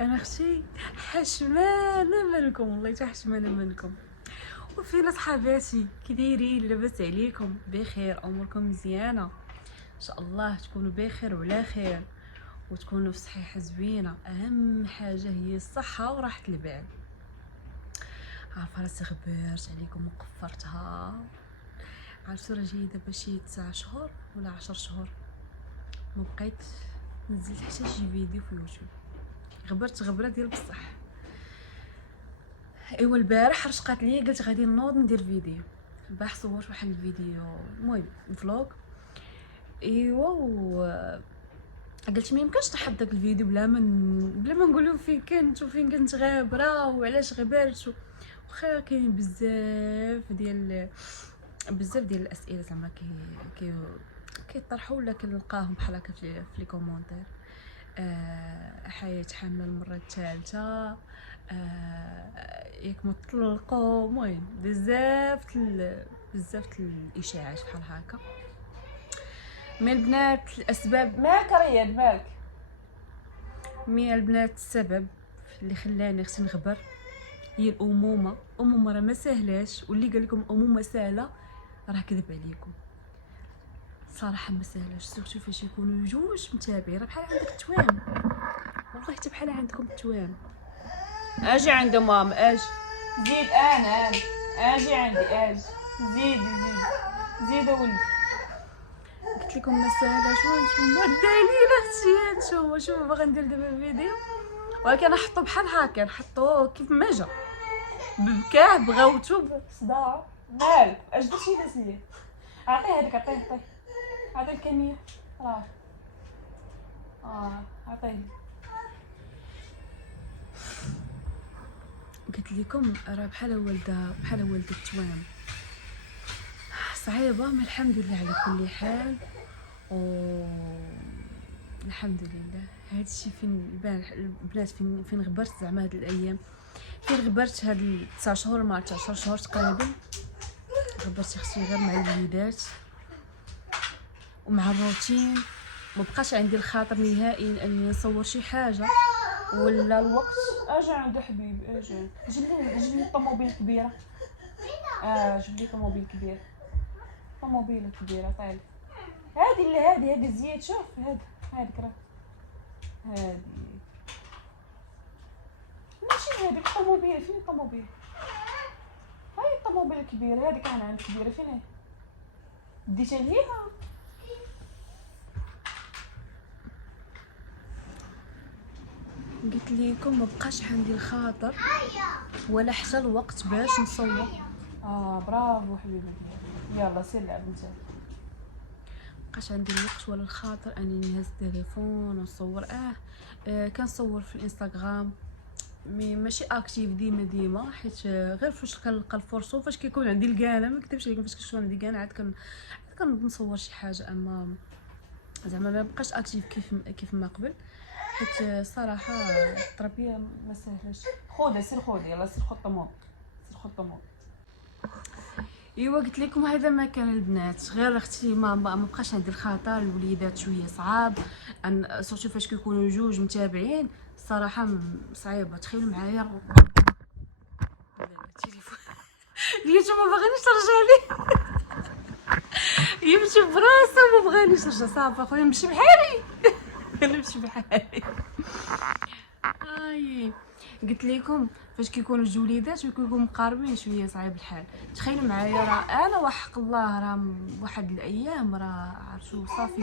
انا اختي حشمانه منكم، والله حتى حشمانه منكم. وفينا صحاباتي كي دايرين؟ لاباس عليكم؟ بخير؟ اموركم مزيانه ان شاء الله؟ تكونوا بخير وعلى خير وتكونوا في صحيحه زوينه. اهم حاجه هي الصحه وراحه البال. عارفه راسي غبرت عليكم وقفرتها. عرفتو راه جاي دابا شي 9 شهور ولا 10 شهور ما بقيت نزلت حتى شي فيديو في يوتيوب. غبرت غبره ديال بصح. ايوا البارح رشقات ليا قلت غادي نوض ندير فيديو. البارح صورت واحد الفيديو المهم فلوق. ايوا قلت ما يمكنش نحط داك الفيديو بلا ما نقول لهم فين كنت وفين كنت غابره وعلاش غبرت. واخا كاين بزاف ديال الاسئله زعما كيطرحوا ولا كنلقاهم بحال هكا في لي كومونتير. حياة حامله المره الثالثه، ياك مطلقوا، المهم بزاف الاشاعات بحال هكا. من البنات الاسباب مالك رياض مالك من البنات السبب اللي خلاني اختي نغبر هي الامومه. راه ما سهلاش، واللي قال لكم امومه سهله راه كذب عليكم. صراحه ما سهلاش، سورتو فاش يكونوا جوج متابعين. راه بحال عندك التوام، والله حتى بحال عندكم التوام. اجي عند ماما، اجي زيد انا اجي عندي، اجي زيد ولدي. قلت لكم ما سهلاش. وانتم دايرين اختي؟ شوفوا باغا ندير دابا فيديو ولكن نحطو بحال هكا، نحطو كيف ما جا، ببكاه بغوتو بصداع. مالك اش درتي داز ليا؟ عطيه هذيك، عطيه الكميه راه عطيه. قلت لكم راه بحال والده التوام. صعيبه، ما الحمد لله على كل حال. و الحمد لله. هادشي فين البنات فين غبرت زعما هاد الايام، فين غبرت هاد 9 شهور مع 10 شهور تقريبا. غبرت اختي غير مع الوليدات ومع الروتين. ما بقاش عندي الخاطر نهائيا اني نصور شي حاجه ولا الوقت. اجي عند حبيبي، اجي جيب لي الطوموبيل الكبيره. جيب لي طوموبيل كبير، طوموبيله كبيره. طيب هذه زياد. شوف هذيك راه هذه ماشي هذيك الطوموبيل. فين الطوموبيل؟ هاي الطوموبيل الكبيره هذيك. انا عندي كبيره. فين هي؟ ديتها ليها. قلت لكم ما بقاش عندي الخاطر ولا حتى الوقت باش نصور. برافو حبيبي، يلا سير لعب انت. بقاش عندي الوقت ولا الخاطر اني نهز التليفون ونصور. كنصور في الانستغرام، ماشي اكتيف ديما حيت غير فاش كنلقى الفرصه، فاش كيكون عندي الكانه. ما كتبش لكم فاش كتكون عندي كانه عاد كنصور شي حاجه. اما زعما ما بقاش اكتيف كيف ما قبل، حيت صراحه التربيه ما سهلاش. سير خذ يلا، سير خذ طموط. ايوا قلت لكم هذا ما كان البنات. غير اختي ما بقاش عندي الخاطر. الوليدات شويه صعاب، ان سورتو فاش كيكونوا جوج متابعين صراحه صعيبه. تخيلوا معايا التليفون ديالو ما باغينيش ترجع لي. يمشي براسو ما بغانيش نرجع. صافي اخويا نمشي بحالي. نمشي بحالي. قلت لكم فاش كيكونوا جوليدات وكيكونوا مقاربين شويه صعيب الحال. تخيلوا معايا راه انا وحق الله راه واحد الايام راه عرفتوا صافي.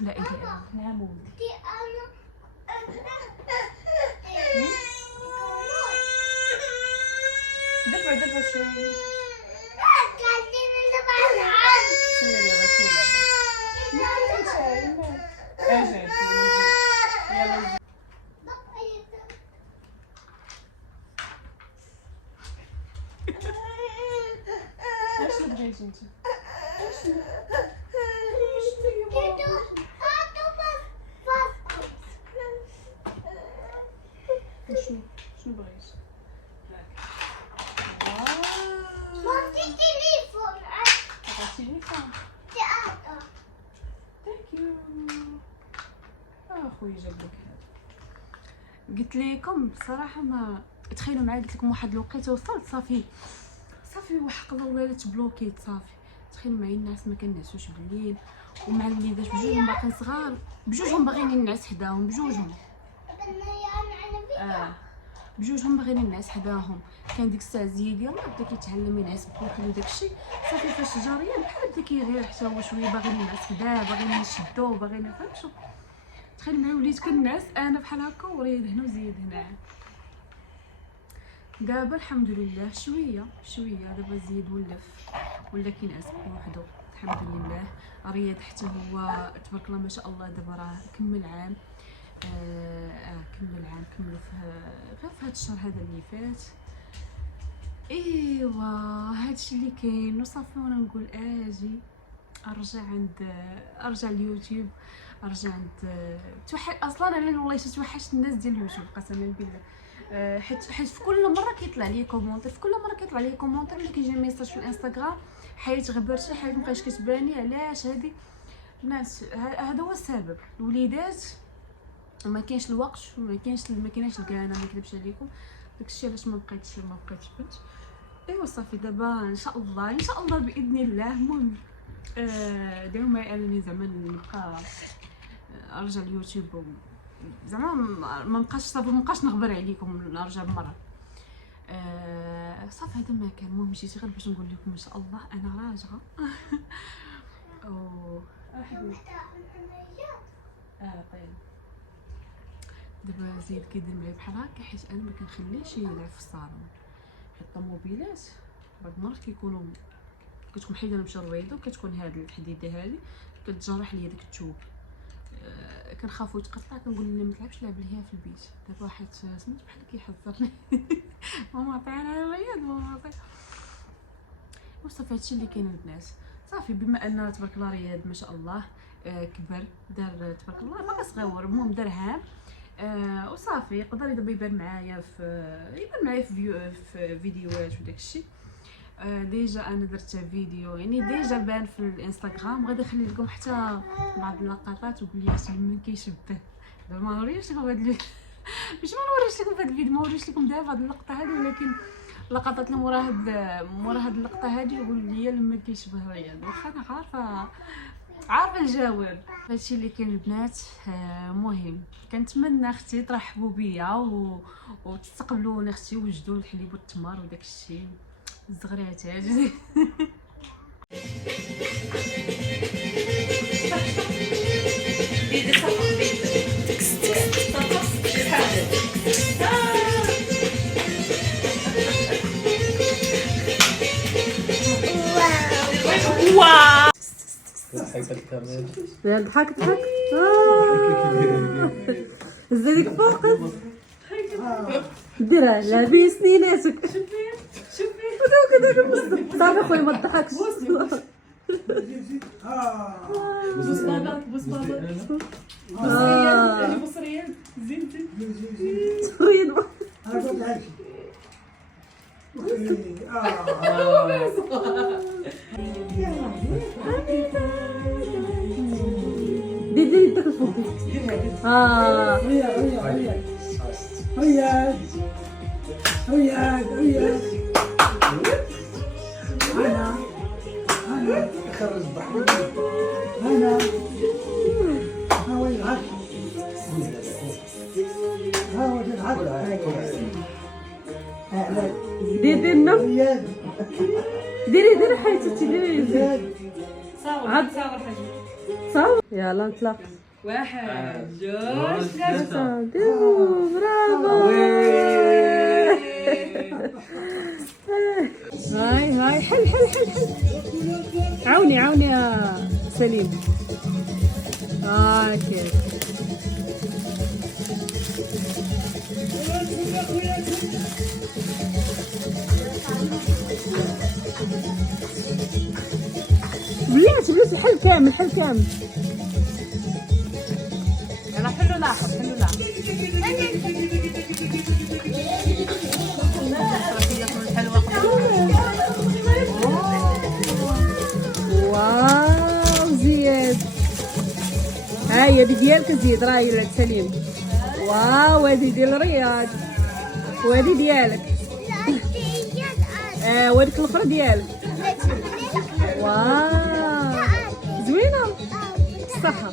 لا اله الا الله. نعم ولدي. دفع شويه. سير يلا سير اجي يلا. شنو بغيتي انت؟ شنو بغيتي؟ تليفون. ثانك يو. خويا جاب لك هذا. قلت لكم بصراحه ما تخيلوا معايا، قلت لكم واحد الوقيته وصلت صافي وحق الله ولات بلوكيت صافي. تخيلوا معايا الناس ما كنعسوش بالليل، ومع الوليدات بجوجهم باقيين صغار، بجوجهم باغيين ننعس حداهم، بجوجهم بجوجهم باغيين ننعس حداهم. كان ديك الساعه زيد يلاه بدا كيتعلم ينعس بوحدو وداك الشيء صافي. فاش جا ريان بحال بدا كيغير حتى هو شويه باغي ننعس حداه، باغي نشدو، باغي نفهمشو. تخيل معايا وليت كنعس انا بحال هكا وريان هنا وزيد هنا. دابا الحمد لله شويه دابا زيد ولا كينعس بوحدو الحمد لله. رياض حتى هو تبارك الله ما شاء الله دابا راه كمل عام. كملوا غير في هذا الشهر هذا اللي فات. ايوا هادشي اللي كاين وصافي. وانا نقول اجي ارجع اليوتيوب، ارجع عند اصلا انا والله توحشت الناس ديال اليوتيوب قسما بالله. حيت في كل مره كيطلع لي كومونتير، ولا كيجي ميساج في الانستغرام حيت غبرتي، حيت مابقاش كتباني. علاش هادي الناس؟ هذا هو السبب. الوليدات ما كاينش الوقت، ما كايناش الكانه، ما نكذبش عليكم. داكشي علاش ما بقيتش بنت. ايوا صافي دابا ان شاء الله باذن الله. المهم ديروا معايا انني زعما نبقى ارجع اليوتيوب، زعما ما نبقاش صافي، ما نبقاش نغبر عليكم، نرجع بمره. صافي هذا ما كان. المهم جيت غير باش نقول لكم ان شاء الله انا راجعه. طيب دابا زيد كيدير معايا بحال هكا حيت انا ما كنخليهش يلعب في الصالون. حيت الطوموبيلات بعض المرات كتكون حيده نمشي للرياضه، وكتكون هاد الحديده هذه كتجرح ليا داك الثوب. كنخافو يتقطع، كنقول ليه ما تلعبش، لعب ليها في البيت. دابا حيت سميت بحال كيحذرني. ماما عطينا الرياض، ماما عطي. وصافي هادشي اللي كاين البنات. صافي بما ان تبارك الله رياض ما شاء الله كبر، دار تبارك الله باقي صغير، المهم دار عام. وصافي يقدر دابا يبان معايا في فيديوهات وداك الشيء. ديجا انا درت فيديو يعني ديجا بان في الانستغرام. غادي نخلي لكم حتى بعض اللقطات وقول لي من كيشبه. دابا ما نوريش لكم هاد باش ما نوريش لكم في هاد الفيديو، ما نوريش لكم دابا هاد اللقطه هذه، ولكن اللقطات اللي مورا هاد اللقطه هذه يقول لي لما كيشبه رياض. واخا انا عارفه الجواب. هادشي اللي كاين البنات. مهم كنتمنى اختي ترحبوا بيا وتستقبلوني اختي، وجدوا الحليب والتمر وداك الشيء الزغرات هادي. واو ضحك زيدك فوق ديرها لابي سنيناتك. شوفي كذا صافي خويا ما تضحكش. بوس بابا مصريين زينتي تريد ديري داك فوق. هيا انا خرج بحر انا هاوي العك ديري النم ديري حياتي ديري صاور يلا نطلق. 1 2 3 برافو هاي حل عاوني يا سليم. كيف بلاتي حل كامل يلا حلو لاحظ واو زياد ها هي دي ديالك زيد راهي ولاد سليم. واو هذه ديال رياض وهذه ديالك. وهذيك الاخرى ديالك. واو زوينه. صحه.